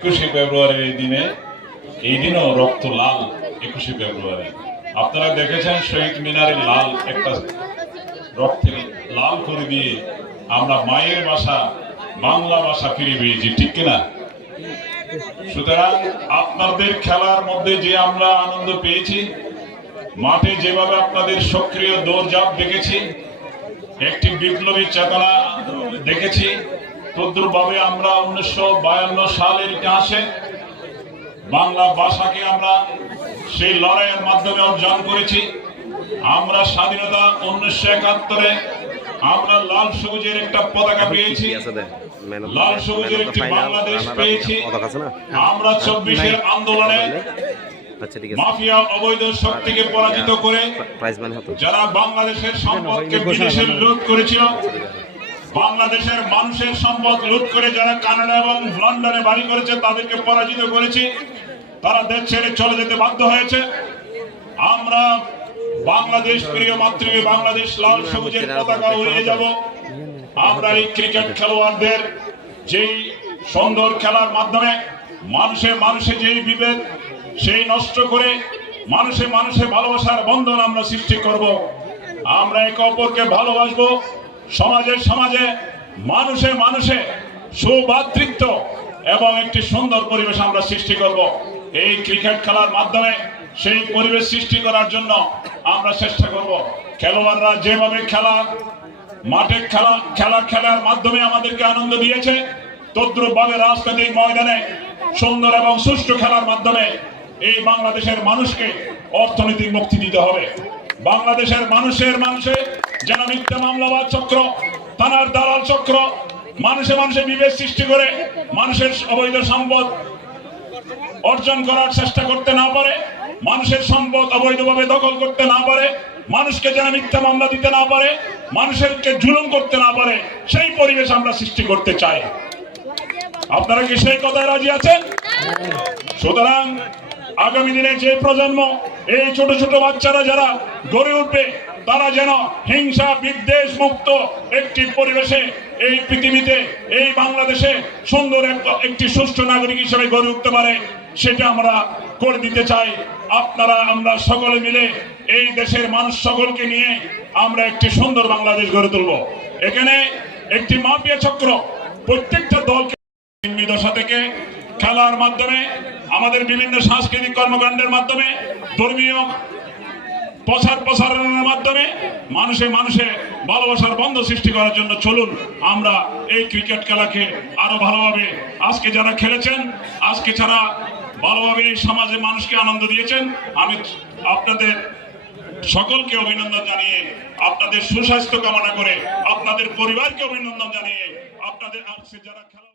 একুশে ফেব্রুয়ারির এই দিনে, এই দিনও রক্ত লাল একুশে ফেব্রুয়ারি। আপনারা দেখেছেন শহীদ মিনারের লাল একটা রক্তে লাল করে দিয়ে আমরা মায়ের ভাষা, বাংলা ভাষা ফিরে পেয়েছি, ঠিক কিনা? সুতরাং আপনাদের খেলার মধ্যে যে আমরা আনন্দ পেয়েছি, মাঠে যেভাবে আপনাদের সক্রিয় দৌড়ঝাঁপ দেখেছি, একটি বিপ্লবী চেতনা দেখেছি তদ্রুপভাবে আমরা উনিশশো বায়ান্ন সালের ইতিহাসে বাংলা ভাষাকে আমরা সেই লড়াইয়ের মাধ্যমে অর্জন করেছি। আমরা স্বাধীনতা উনিশশো একাত্তরে আমরা লাল সবুজের একটা পতাকা পেয়েছি। লাল সবুজের একটি বাংলাদেশ পেয়েছি। আমরা চব্বিশের আন্দোলনে আচ্ছা মাফিয়া অবৈধ শক্তিকে পরাজিত করে যারা বাংলাদেশের সম্পদকে বিদেশে লুট করেছিল বাংলাদেশের মানুষের সম্পদ লুট করে যারা কানাডা এবং লন্ডনে বাড়ি করেছে, তাদেরকে পরাজিত করেছি। তারা দেশ ছেড়ে চলে যেতে বাধ্য হয়েছে। আমরা বাংলাদেশ, প্রিয় মাতৃভূমি বাংলাদেশ, লাল সবুজের পতাকা উড়িয়ে যাব। আমরা এই ক্রিকেট খেলোয়াড়দের যেই সুন্দর খেলার মাধ্যমে মানুষে মানুষে যেই বিভেদ, সেই নষ্ট করে মানুষে মানুষে ভালোবাসার বন্ধন আমরা সৃষ্টি করব। আমরা একে অপরকে ভালোবাসবো। সমাজে সমাজে, মানুষে মানুষে সুভাতৃত্ব এবং একটি সুন্দর পরিবেশ আমরা সৃষ্টি করব। এই ক্রিকেট খেলার মাধ্যমে সেই পরিবেশ সৃষ্টি করার জন্য আমরা চেষ্টা করব। খেলোয়াড়রা যেভাবে খেলা, মাঠে খেলা খেলা খেলার মাধ্যমে আমাদেরকে আনন্দ দিয়েছে, তদ্রুপভাবে রাজনৈতিক ময়দানে সুন্দর এবং সুষ্ঠু খেলার মাধ্যমে এই বাংলাদেশের মানুষকে অর্থনৈতিক মুক্তি দিতে হবে। বাংলাদেশের মানুষের মানুষে যেন মিথ্যা মামলাবাদ চক্র, থানার দালাল চক্র, মানুষে মানুষে বিভেদ সৃষ্টি করে মানুষের অবৈধ সম্পদ অর্জন করার চেষ্টা করতে না পারে, মানুষের সম্পদ অবৈধভাবে দখল করতে না পারে, মানুষকে যেন মিথ্যা মামলা দিতে না পারে, মানুষেরকে জুলুম করতে না পারে, সেই পরিবেশ আমরা সৃষ্টি করতে চাই। আপনারা কি সেই কথায় রাজি আছেন? সুতরাং আগামী দিনে যে প্রজন্ম, এই ছোট ছোট বাচ্চারা যারা গড়ে উঠবে, তারা যেন হিংসা, বিদ্বেষ মুক্ত একটি পরিবেশে এই পৃথিবীতে, এই বাংলাদেশে সুন্দর একটি সুষ্ঠু নাগরিক হিসেবে গড়ে উঠতে পারে, সেটা আমরা করে দিতে চাই। আপনারা, আমরা সকলে মিলে এই দেশের মানুষ সকলকে নিয়ে আমরা একটি সুন্দর বাংলাদেশ গড়ে তুলব। এখানে একটি মাফিয়া চক্র প্রত্যেকটা দলকে দশা থেকে খেলার মাধ্যমে আমাদের বিভিন্ন সাংস্কৃতিক কর্মকাণ্ডের মাধ্যমে, ধর্মীয় প্রচার প্রসারণের মাধ্যমে মানুষে মানুষে ভালোবাসার বন্ধ সৃষ্টি করার জন্য চলুন আমরা এই ক্রিকেট খেলাকে আরও ভালোভাবে আজকে যারা খেলেছেন, আজকে যারা ভালোভাবে এই সমাজে মানুষকে আনন্দ দিয়েছেন, আমি আপনাদের সকলকে অভিনন্দন জানিয়ে, আপনাদের সুস্বাস্থ্য কামনা করে, আপনাদের পরিবারকে অভিনন্দন জানিয়ে, আপনাদের আজকে যারা খেলা